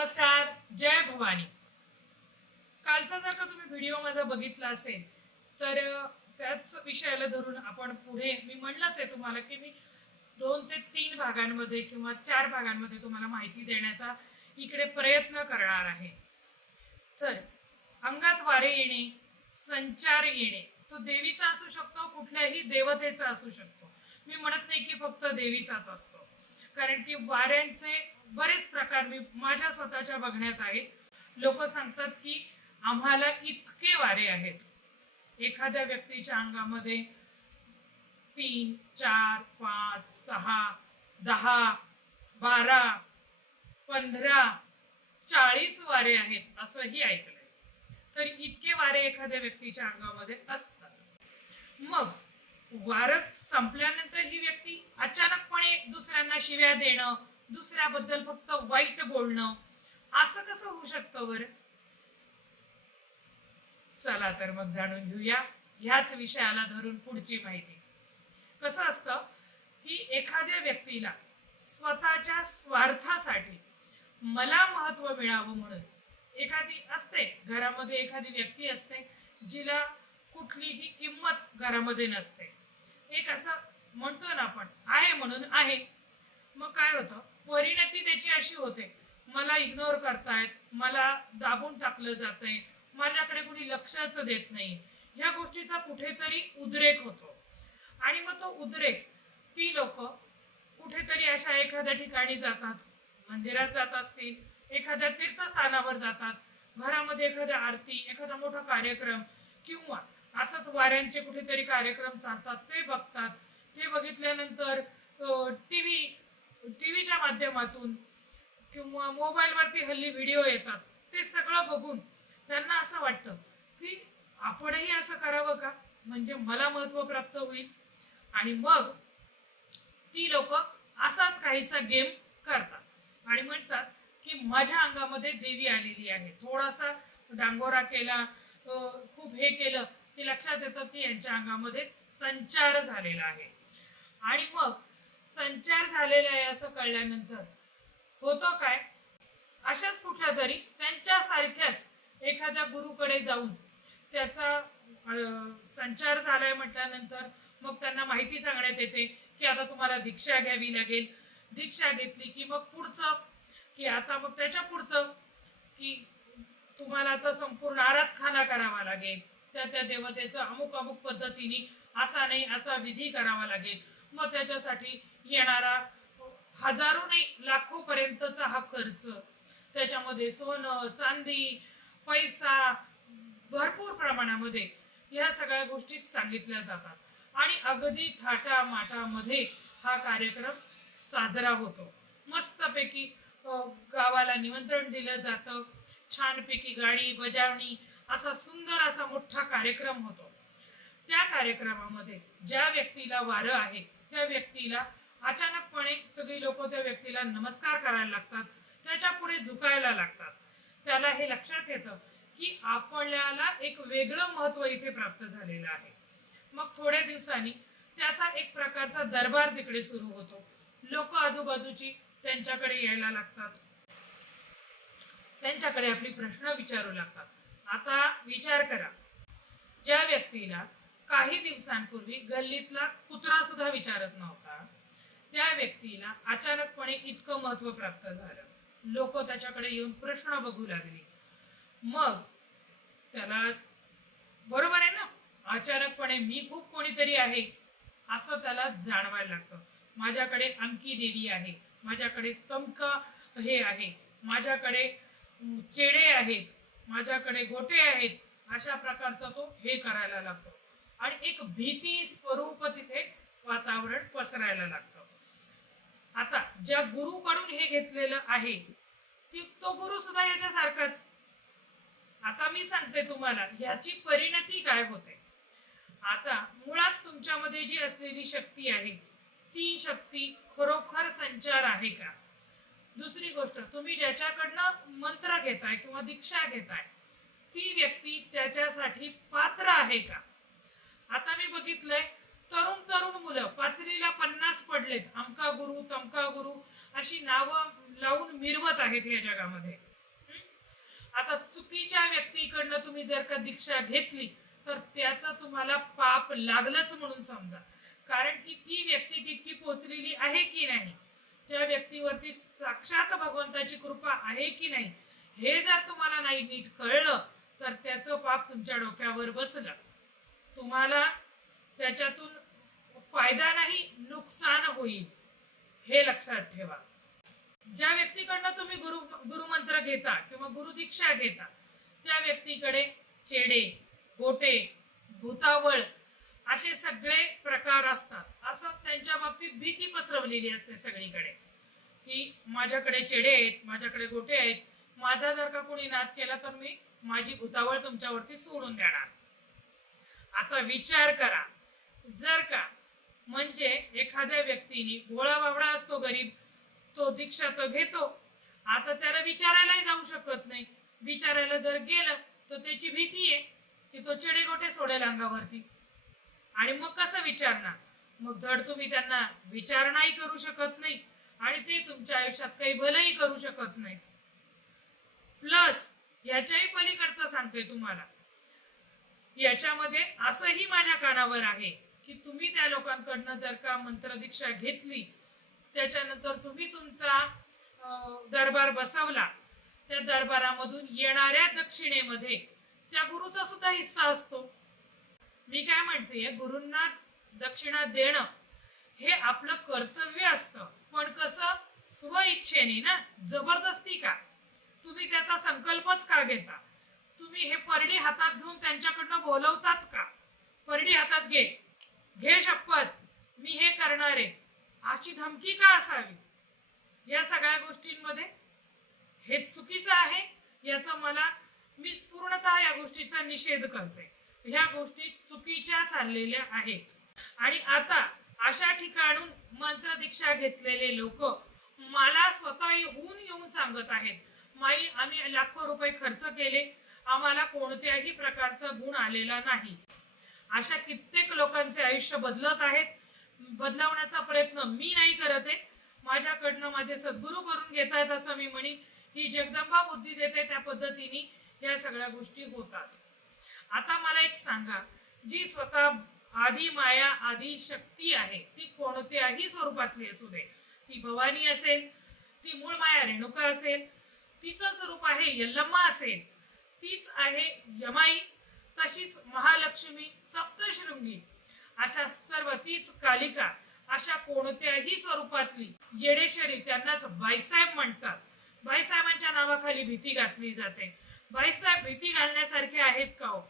नमस्कार जय भवानी. कालचा जर का तुम्ही व्हिडिओ माझा बघितला असेल तर त्याच विषयाला धरून आपण पुढे मी म्हणलंच आहे तुम्हाला की मी दोन ते तीन भागांमध्ये किंवा चार भागांमध्ये तुम्हाला माहिती देण्याचा इकडे प्रयत्न करणार आहे. तर अंगात वारे येणे संचार येणे तो देवीचा असू शकतो कुठल्याही देवतेचा असू शकतो. मी म्हणत नाही की फक्त देवीचाच असतो. कारण की वाऱ्यांचे बरेच प्रकार मी माझ्या स्वतःच्या बघण्यात आहेत. लोक सांगतात की आम्हाला इतके वारे आहेत. एखाद्या व्यक्तीच्या अंगामध्ये तीन चार पाच सहा दहा बारा पंधरा चाळीस वारे आहेत असंही ऐकलंय. तर इतके वारे एखाद्या व्यक्तीच्या अंगामध्ये असतात. मग वारं संपल्यानंतर ही व्यक्ती अचानकपणे दुसऱ्यांना शिव्या देणं दुसऱ्याबद्दल फक्त वाईट बोलणं. असं कसं होऊ शकतं बरं? चला तर मग जाणून घेऊया. ह्याच विषयाला धरून पुढची माहिती. कसं असतं? की एखाद्या व्यक्तीला स्वतःच्या स्वार्थासाठी मला महत्त्व मिळावं म्हणून एखादी असते घरामध्ये एखादी व्यक्ती असते जिला कुठलीही किंमत घरामध्ये नसते. एक असं म्हणतो ना आपण आहे म्हणून आहे. मग काय होतं? परिणती त्याची अशी होते मला इग्नोर करतायत मला दाबून टाकलं जातंय माझ्याकडे कुणी लक्षच देत नाही. ह्या गोष्टीचा कुठेतरी उद्रेक होतो. आणि मग तो उद्रेक ती लोक कुठेतरी अशा एखाद्या ठिकाणी जातात मंदिरात जात असतील एखाद्या तीर्थस्थानावर जातात घरामध्ये एखाद्या आरती एखादा मोठा कार्यक्रम किंवा असंच वाऱ्यांचे कुठेतरी कार्यक्रम चालतात ते बघतात. ते बघितल्यानंतर टीव्ही टीव्हीच्या माध्यमातून किंवा मोबाईलवरती हल्ली व्हिडिओ येतात ते सगळं बघून त्यांना असं वाटतं की आपणही असं करावं का? म्हणजे मला महत्त्व प्राप्त होईल. आणि मग ती लोक असाच काहीसा गेम करतात आणि म्हणतात की माझ्या अंगामध्ये देवी आलेली आहे. थोडासा डांगोरा केला खूप हे केलं की लक्षात येतं की यांच्या अंगामध्ये संचार झालेला आहे. आणि मग संचार झालेला आहे असं कळल्यानंतर. होतो काय? अशाच कुठल्या तरी त्यांच्यासारख्याच एखाद्या गुरुकडे जाऊन त्याचा संचार झालाय म्हटल्यानंतर मग त्यांना माहिती सांगण्यात येते की आता तुम्हाला दीक्षा घ्यावी लागेल. दीक्षा घेतली की मग पुढचं की आता मग त्याच्या पुढचं की तुम्हाला आता संपूर्ण आराधखाना करावा लागेल. त्या त्या देवतेचं अमुक अमुक पद्धतीने असा नाही असा विधी करावा लागेल. मग त्याच्यासाठी येणारा हजारो नाही लाखो पर्यंतचा हा खर्च. त्याच्यामध्ये सोनं चांदी पैसा भरपूर प्रमाणामध्ये ह्या सगळ्या गोष्टी सांगितल्या जातात. आणि अगदी थाटा माटामध्ये हा कार्यक्रम साजरा होतो. मस्तपैकी गावाला निमंत्रण दिलं जातं. छानपैकी गाणी बजावणी असा सुंदर असा मोठा कार्यक्रम होतो. त्या कार्यक्रमामध्ये ज्या व्यक्तीला वारं आहे त्या व्यक्तीला अचानकपणे सगळी लोक त्या व्यक्तीला नमस्कार करायला लागतात. त्याच्या पुढे झुकायला लागतात. त्याला हे लक्षात येतं की आपल्याला एक वेगळं महत्त्व इथे प्राप्त झालेलं आहे. मग थोड्या दिवसांनी त्याचा एक प्रकारचा दरबार तिकडे सुरू होतो. लोक आजूबाजूची त्यांच्याकडे यायला लागतात. त्यांच्याकडे आपली प्रश्न विचारू लागतात. आता विचार करा. ज्या व्यक्तीला काही दिवसांपूर्वी गल्लीतला कुत्रा सुद्धा विचारत नव्हता. त्या व्यक्तीला अचानकपणे इतकं महत्त्व प्राप्त झालं. लोक त्याच्याकडे येऊन प्रश्न बघू लागली. मग त्याला बरोबर आहे ना? अचानकपणे मी खूप कोणीतरी आहे. असं त्याला जाणवायला लागतं. माझ्याकडे अंकी देवी आहे. माझ्याकडे तमका हे आहे. माझ्याकडे चेडे आहेत. माझ्याकडे गोटे आहेत. अशा प्रकारचा तो हे करायला लागतो. आणि एक भीती स्वरूप तिथे वातावरण पसरायला लागतं. आता ज्या गुरुकडून हे घेतलेलं आहे ती तो गुरु सुद्धा याच्यासारखाच. आता मी सांगते तुम्हाला ह्याची परिणती काय होते? आता मुळात तुमच्यामध्ये जी असलेली शक्ती आहे ती शक्ती खरोखर संचार आहे का? दुसरी गोष्ट तुम्ही ज्याच्याकडनं मंत्र घेताय किंवा दीक्षा घेताय ती व्यक्ती त्याच्यासाठी पात्र आहे का? आता मी बघितलंय तरुण तरुण मुलं पाचरीला पन्नास पडलेत अमका गुरु तमका गुरु अशी नावं लावून मिरवत आहेत या जगामध्ये. आता चुकीच्या व्यक्तीकडनं तुम्ही जर का दीक्षा घेतली तर त्याचं तुम्हाला पाप लागलंच म्हणून समजा. कारण की ती व्यक्ती तितकी पोचलेली आहे की नाही? त्या व्यक्तीवरती साक्षात भगवंताची कृपा आहे की नाही? हे जर तुम्हाला नाही नीट कळलं तर त्याचं पाप तुमच्या डोक्यावर बसलं. तुम्हाला त्याच्यातून फायदा नाही नुकसान होईल हे लक्षात ठेवा. ज्या व्यक्तीकडनं तुम्ही गुरु गुरुमंत्र घेता किंवा गुरुदीक्षा घेता त्या व्यक्तीकडे चेडे गोटे भूतावळ असे सगळे प्रकार असतात. असं त्यांच्या बाबतीत भीती पसरवलेली असते सगळीकडे. की माझ्याकडे चेडे आहेत माझ्याकडे गोटे आहेत माझा जर का कोणी नाद केला तर मी माझी भूतावळ तुमच्यावरती सोडून देणार. आता विचार करा. जर का म्हणजे एखाद्या व्यक्तीने भोळा बाबडा असतो गरीब तो दीक्षा तो घेतो. आता त्याला विचारायलाही जाऊ शकत नाही. विचारायला जर गेलं तर त्याची भीती आहे की तो चिडे गोटे सोडेल अंगावरती. आणि मग कसं विचारणार? मग धड तुम्ही त्यांना विचारणाही करू शकत नाही आणि ते तुमच्या आयुष्यात काही भलंही करू शकत नाहीत. प्लस याच्याही पलीकडचं सांगते तुम्हाला. याच्यामध्ये असंही माझ्या कानावर आहे की तुम्ही त्या लोकांकडनं जर का मंत्रदीक्षा घेतली त्याच्यानंतर तुम्ही तुमचा अं, दरबार बसवला त्या दरबारामधून येणाऱ्या दक्षिणेमध्ये त्या गुरुचा सुद्धा हिस्सा असतो. मी काय म्हणते गुरूंना दक्षिणा देणं हे आपलं कर्तव्य असतं. पण कसं स्व इच्छेने ना जबरदस्ती का? तुम्ही त्याचा संकल्पच का घेता? तुम्ही हे परडी हातात घेऊन त्यांच्याकडनं बोलवतात का? परडी हातात घे. घे शपथ. मी हे करणार आहे. अशी धमकी का असावी? या सगळ्या गोष्टींमध्ये हे चुकीचं आहे. याचा मला मी पूर्णतः या गोष्टीचा निषेध करते. ह्या गोष्टी चुकीच्या चाललेल्या आहेत. आणि आता अशा ठिकाणून मंत्र दीक्षा घेतलेले लोक मला स्वतः येऊन येऊन सांगत आहेत माई आम्ही लाखो रुपये खर्च केले. आम्हाला कोणत्याही प्रकारचा गुण आलेला नाही. अशा कित्येक लोकांचे आयुष्य बदलत आहेत. बदलवण्याचा प्रयत्न मी नाही करत आहे. माझ्याकडनं माझे सद्गुरू करून घेत आहेत असं मी म्हणी ही जगदंबा बुद्धी देते त्या पद्धतीने या सगळ्या गोष्टी होतात. आता मला एक सांगा. जी स्वतः आधी माया आधी शक्ती आहे ती कोणत्याही स्वरूपातली असू दे. ती भवानी असेल ती मूळ माया रेणुका असेल तिचंच रूप आहे यल्लम्मा असेल. तीच आहे यमाई तशीच महालक्ष्मी सप्तशृंगी. अशा सर्व तीच कालिका अशा कोणत्याही स्वरूपातली येडेश्वरी त्यांनाच बाईसाहेब म्हणतात. बाईसाहेबांच्या नावाखाली भीती घातली जाते. बाईसाहेब भीती घालण्यासारखे आहेत का हो?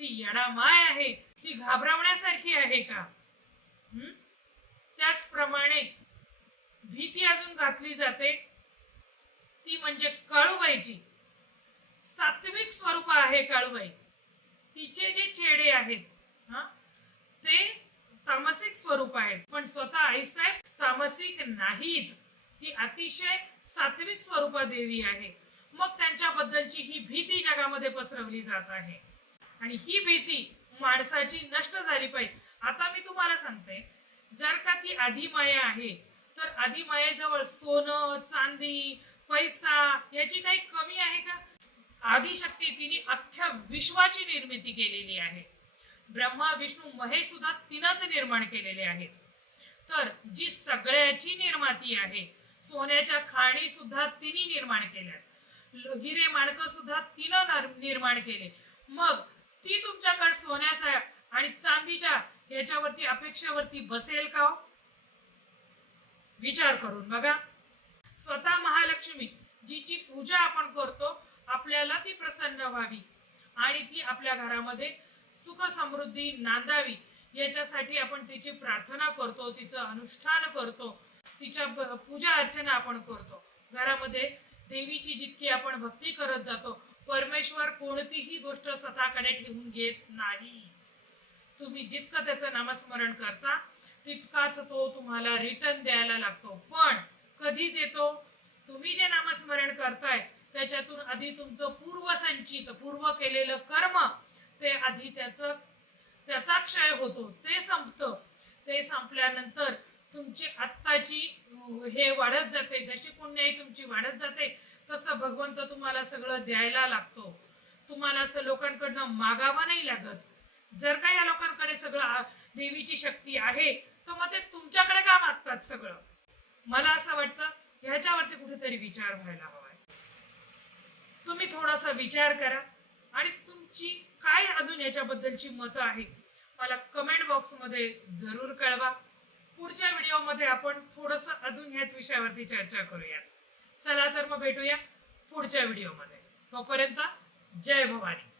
ती येडामाय आहे ती घाबरवण्यासारखी आहे का? त्याचप्रमाणे भीती अजून घातली जाते. ती म्हणजे काळूबाईची. सात्विक स्वरूप आहे काळूबाई. तिचे जे चेडे आहेत हा ते तामसिक स्वरूप आहेत. पण स्वतः आईसाहेब तामसिक नाहीत. ती अतिशय सात्विक स्वरूपा देवी आहे. मग त्यांच्याबद्दलची ही भीती जगामध्ये पसरवली जात आहे. आणि ही भीती माणसाची नष्ट झाली पाहिजे. आता मी तुम्हाला सांगते जर का ती आदिमाया आहे तर आदिमायेजवळ सोनं चांदी पैसा याची काही कमी आहे का? आदिशक्ती तिने अख्ख्या विश्वाची निर्मिती केलेली आहे. ब्रह्मा विष्णू महेश सुद्धा तिनंच निर्माण केलेले आहेत. तर जी सगळ्याची निर्माती आहे सोन्याच्या खाणी सुद्धा तिने निर्माण केल्या हिरे माणकं सुद्धा तिनं नर- निर्माण केले. मग ती तुमच्याकडे सोन्याचा आणि चांदीच्या याच्यावरती अपेक्षेवरती बसेल का हो? विचार करून बघा. स्वतः महालक्ष्मी जिची पूजा आपण करतो आपल्याला ती प्रसन्न व्हावी आणि ती आपल्या घरामध्ये सुख समृद्धी नांदावी. याच्यासाठी आपण तिची प्रार्थना करतो तिचं अनुष्ठान करतो तिच्या पूजा अर्चना आपण करतो. घरामध्ये देवीची जितकी आपण भक्ती करत जातो परमेश्वर कोणतीही गोष्ट स्वतःकडे ठेवून घेत नाही. तुम्ही जितकं त्याचं नामस्मरण करता तितकाच तो तुम्हाला रिटर्न द्यायला लागतो. पण कधी देतो? तुम्ही जे नामस्मरण करताय त्याच्यातून आधी तुमचं पूर्वसंचित पूर्व केलेलं कर्म ते आधी त्याचं त्याचा क्षय होतो. ते संपतं. ते संपल्यानंतर तुमची आत्ताची हे वाढत जाते. जशी पुण्याही तुमची वाढत जाते तसं भगवंत तुम्हाला सगळं द्यायला लागतो. तुम्हाला असं लोकांकडनं मागावं नाही लागत. जर का या लोकांकडे सगळं देवीची शक्ती आहे तर मग ते तुमच्याकडे का मागतात सगळं? मला असं वाटतं ह्याच्यावरती कुठेतरी विचार व्हायला हवा तुम्ही थोडासा विचार करा. आणि तुमची काय अजून याच्याबद्दलची मतं आहे मला कमेंट बॉक्समध्ये जरूर कळवा. पुढच्या व्हिडिओमध्ये आपण थोडस अजून ह्याच विषयावरती चर्चा करूयात चला तर मग भेटूया पुढच्या व्हिडिओमध्ये तोपर्यंत जय भवानी.